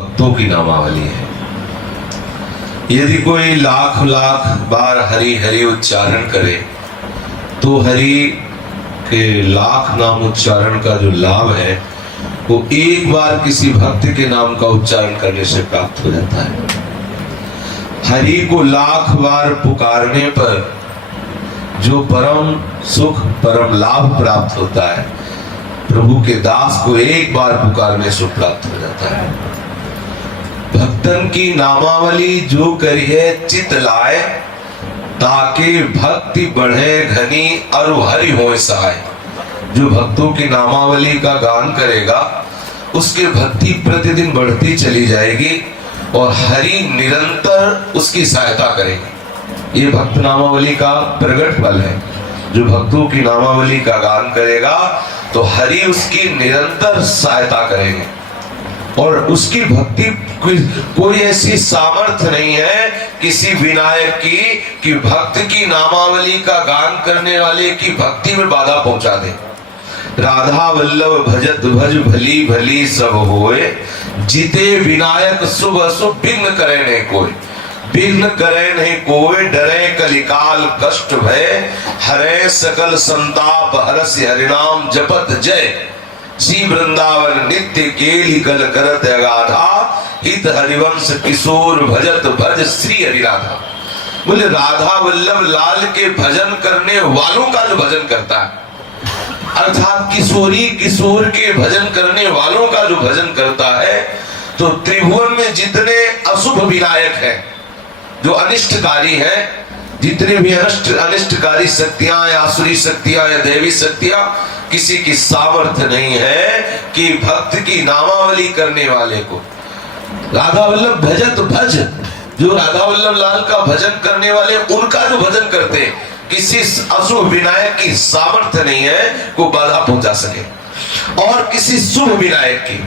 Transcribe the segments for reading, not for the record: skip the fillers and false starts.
भक्तों की नामावली है। यदि कोई लाख लाख बार हरि हरि उच्चारण करे तो हरि के लाख नाम उच्चारण का जो लाभ है वो एक बार किसी भक्त के नाम का उच्चारण करने से प्राप्त हो जाता है। हरि को लाख बार पुकारने पर जो परम सुख परम लाभ प्राप्त होता है, प्रभु के दास को एक बार पुकारने से प्राप्त हो जाता है। भक्तन की नामावली जो करिए चित लाए, ताकि भक्ति बढ़े घनी और हरि होए सहाय। जो भक्तों की नामावली का गान करेगा उसके भक्ति प्रतिदिन बढ़ती चली जाएगी और हरि निरंतर उसकी सहायता करेगी। ये भक्त नामावली का प्रगट फल है। जो भक्तों की नामावली का गान करेगा तो हरि उसकी निरंतर सहायता करेंगे और उसकी भक्ति कोई ऐसी सामर्थ्य नहीं है किसी विनायक की कि भक्त की नामावली का गान करने वाले की भक्ति में बाधा पहुंचा दे। राधा वल्लभ भजत भज भली भली सब होए, जीते विनायक शुभ अशुभ विघ्न करे नहीं कोई। विघ्न करे नहीं कोई, डरे कलिकाल कष्ट भय, हरे सकल संताप हरस हरिनाम जपत जय। श्री वृंदावन नित्य केली कल करत अगाधा, हित हरिवंश किशोर भजत भज श्री हरि राधा। बोले राधा वल्लभ लाल के भजन करने वालों का जो भजन करता है, अर्थात किशोरी किशोर के भजन करने वालों का जो भजन करता है, तो त्रिभुवन में जितने अशुभ विनायक हैं, जो अनिष्टकारी हैं, जितने भी अनिष्टकारी शक्तियां या आसुरी शक्तियां या देवी शक्तियां, किसी की सामर्थ्य नहीं है कि भक्त की नामावली करने वाले को राधा वल्लभ भजत भज, जो राधा वल्लभ लाल का भजन करने वाले उनका जो भजन करते हैं, किसी अशुभ विनायक की सामर्थ्य नहीं है को बाधा पहुंचा सके। और किसी शुभ विनायक की,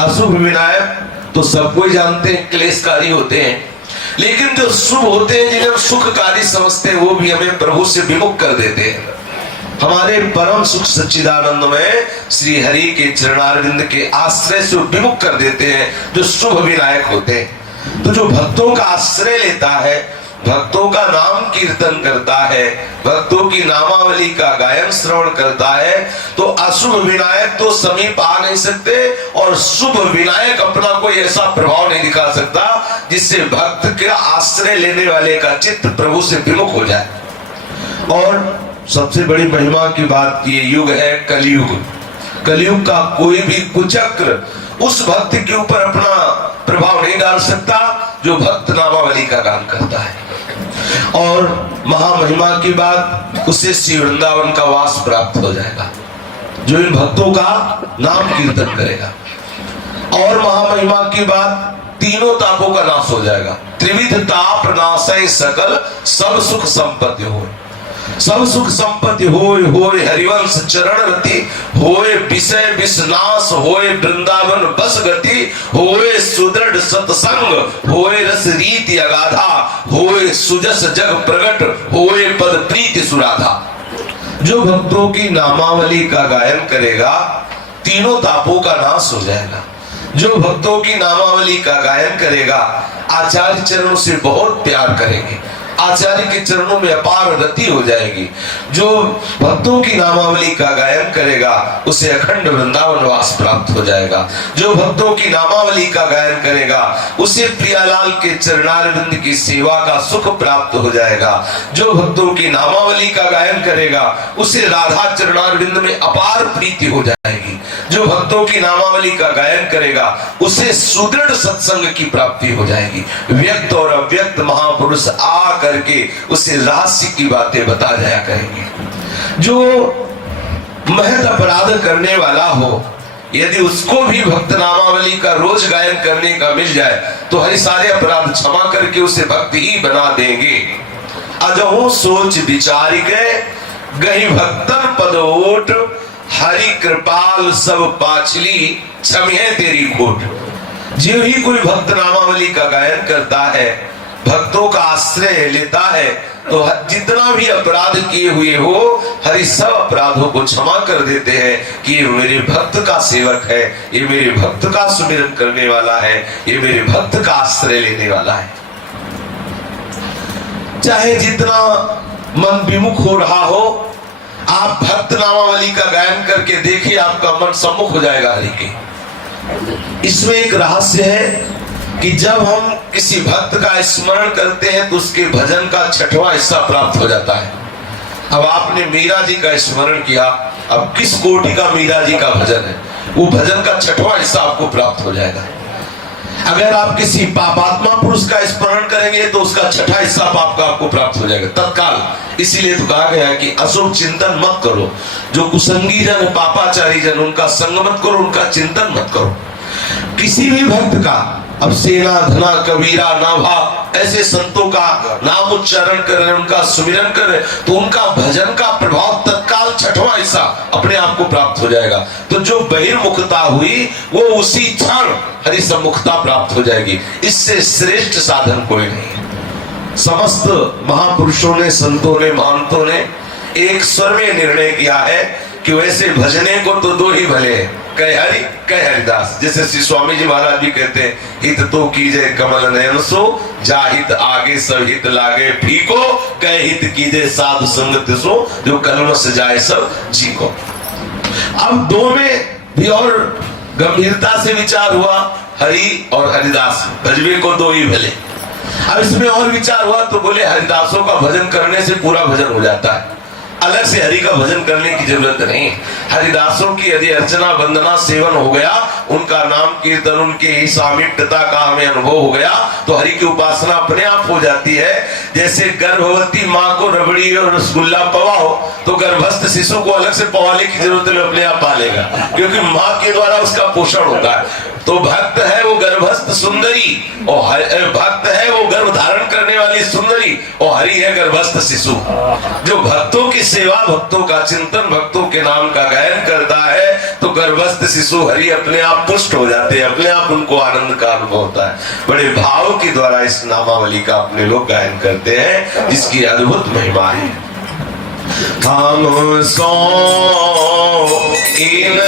अशुभ विनायक तो सब कोई जानते हैं क्लेशकारी होते हैं, लेकिन जो शुभ होते हैं जिन्हें सुखकारी समझते हैं वो भी हमें प्रभु से विमुख कर देते हैं। हमारे परम सुख सच्चिदानंद में श्री हरि के चरणारविंद के आश्रय से विमुख कर देते हैं जो शुभ विनायक होते हैं। तो जो भक्तों का आश्रय लेता है, भक्तों का नाम कीर्तन करता है, भक्तों की नामावली का गायन श्रवण करता है, तो अशुभ विनायक तो समीप आ नहीं सकते और शुभ विनायक अपना कोई ऐसा प्रभाव नहीं दिखा सकता जिससे भक्त के आश्रय लेने वाले का चित्त प्रभु से विमुख हो जाए। और सबसे बड़ी महिमा की बात, ये युग है कलयुग। कलयुग का कोई भी कुचक्र उस भक्त के ऊपर अपना प्रभाव नहीं डाल सकता जो भक्त नामावली का गान करता है। और महामहिमा की बात, उसे श्री वृंदावन का वास प्राप्त हो जाएगा जो इन भक्तों का नाम कीर्तन करेगा। और महामहिमा की बात, तीनों तापों का नाश हो जाएगा। त्रिविध ताप नाशय सकल सब सुख संपत्ति हो। सब सुख संपत्ति होय होय हरिवंश चरण रति, होय विषय विषनाश, होय वृंदावन बस गति, होय सुदृढ़ सत्संग, होय रस रीति अगाधा, होय सुजस जग प्रगट, होय पद प्रीति सुराधा। जो भक्तों की नामावली का गायन करेगा तीनों तापों का नाश हो जाएगा। जो भक्तों की नामावली का गायन करेगा आचार्य चरणों से बहुत प्यार करेंगे, आचार्य के चरणों में अपार रति हो जाएगी। जो भक्तों की नामावली का गायन करेगा उसे अखंड वृंदावन वास प्राप्त हो जाएगा। जो भक्तों की नामावली का गायन करेगा उसे प्रियालाल के चरणारविंद की सेवा का सुख प्राप्त हो जाएगा। जो भक्तों की नामावली का गायन करेगा उसे राधा चरणारविंद में अपार प्रीति हो जाएगी। जो भक्तों की नामावली का गायन करेगा उसे सुदृढ़ सत्संग की प्राप्ति हो जाएगी। व्यक्त और अव्यक्त महापुरुष आ करके उसे रहस्य की बातें बता जाया करेंगे। जो महत अपराध करने वाला हो, यदि उसको भी भक्त नामावली का रोज गायन करने का मिल जाए तो हरि सारे अपराध क्षमा करके उसे भक्त ही बना देंगे। अजहु सोच विचार के गही भक्तन पद ओट, हरि कृपाल सब पाछली क्षमे तेरी खोट। जो ही कोई भक्त नामावली का गायन करता है भक्तों का आश्रय लेता है तो जितना भी अपराध किए हुए हो हरि सब अपराधों को क्षमा कर देते हैं कि ये मेरे भक्त का सेवक है, ये मेरे भक्त का सुमिरन करने वाला है, ये मेरे भक्त का आश्रय लेने वाला है। चाहे जितना मन विमुख हो रहा हो, आप भक्त नामावली का गायन करके देखिए, आपका मन सम्मुख हो जाएगा हरि के। इसमें एक रहस्य है कि जब हम किसी भक्त का स्मरण करते हैं तो उसके भजन का 6वां हिस्सा प्राप्त हो जाता है। अब आपने मीरा जी का स्मरण किया, अब किस कोटि का मीरा जी का भजन है, वो भजन का 6वां हिस्सा आपको प्राप्त हो जाएगा। अगर आप किसी पापात्मा पुरुष का स्मरण करेंगे तो उसका 6वां हिस्सा आपको प्राप्त हो जाएगा तत्काल। इसीलिए तो कहा गया है कि अशुभ चिंतन मत करो, जो कुसंगी जन पापाचारी जन उनका संग मत करो, उनका चिंतन मत करो। किसी भी भक्त का, अब सेना धना कबीरा नाभा ऐसे संतों का नाम उच्चारण कर रहे, उनका सुमिरन कर रहे, तो उनका भजन का प्रभाव तत्काल 6वां हिस्सा अपने आप को प्राप्त हो जाएगा। तो जो बहिर्मुखता हुई वो उसी क्षण हरि सम्मुखता प्राप्त हो जाएगी। इससे श्रेष्ठ साधन कोई नहीं। समस्त महापुरुषों ने, संतों ने, महंतों ने एक स्वर में निर्णय किया है कि वैसे भजने को तो दो ही भले हैं, कह हरि कह हरिदास। जैसे श्री स्वामी जी महाराज भी कहते हैं, हित तो कीजे कमल नयन सो, जाहित आगे सब हित लागे फीको, कह हित कीजे साधु संगत सो, जो कलम से जाए सब जी को। अब दो में भी और गंभीरता से विचार हुआ, हरि और हरिदास भजवे को दो ही भले। अब इसमें और विचार हुआ तो बोले हरिदासों का भजन करने से पूरा भजन हो जाता है, अलग से हरि का भजन करने की जरूरत नहीं। हरिदासों की यदि अर्चना वंदना सेवन हो गया, उनका नाम कीर्तन, उनकी सामीप्यता का हमें अनुभव हो गया तो हरि की उपासना अपने आप हो जाती है। जैसे गर्भवती माँ को रबड़ी और रसगुल्ला पवाओ तो गर्भस्थ शिशु को अलग से पवाने की जरूरत नहीं, अपने आप पालेगा, क्योंकि माँ के द्वारा उसका पोषण होता है। तो भक्त है वो गर्भस्थ सुंदरी, और भक्त है वो गर्भ धारण करने वाली सुंदरी, और हरि है गर्भस्थ शिशु। जो भक्तों की सेवा, भक्तों का चिंतन, भक्तों के नाम का गायन करता है तो गर्भस्थ शिशु हरि अपने आप पुष्ट हो जाते हैं, अपने आप उनको आनंद का अनुभव होता है। बड़े भाव के द्वारा इस नामावली का अपने लोग गायन करते हैं, जिसकी अद्भुत महिमा है। हम सो इन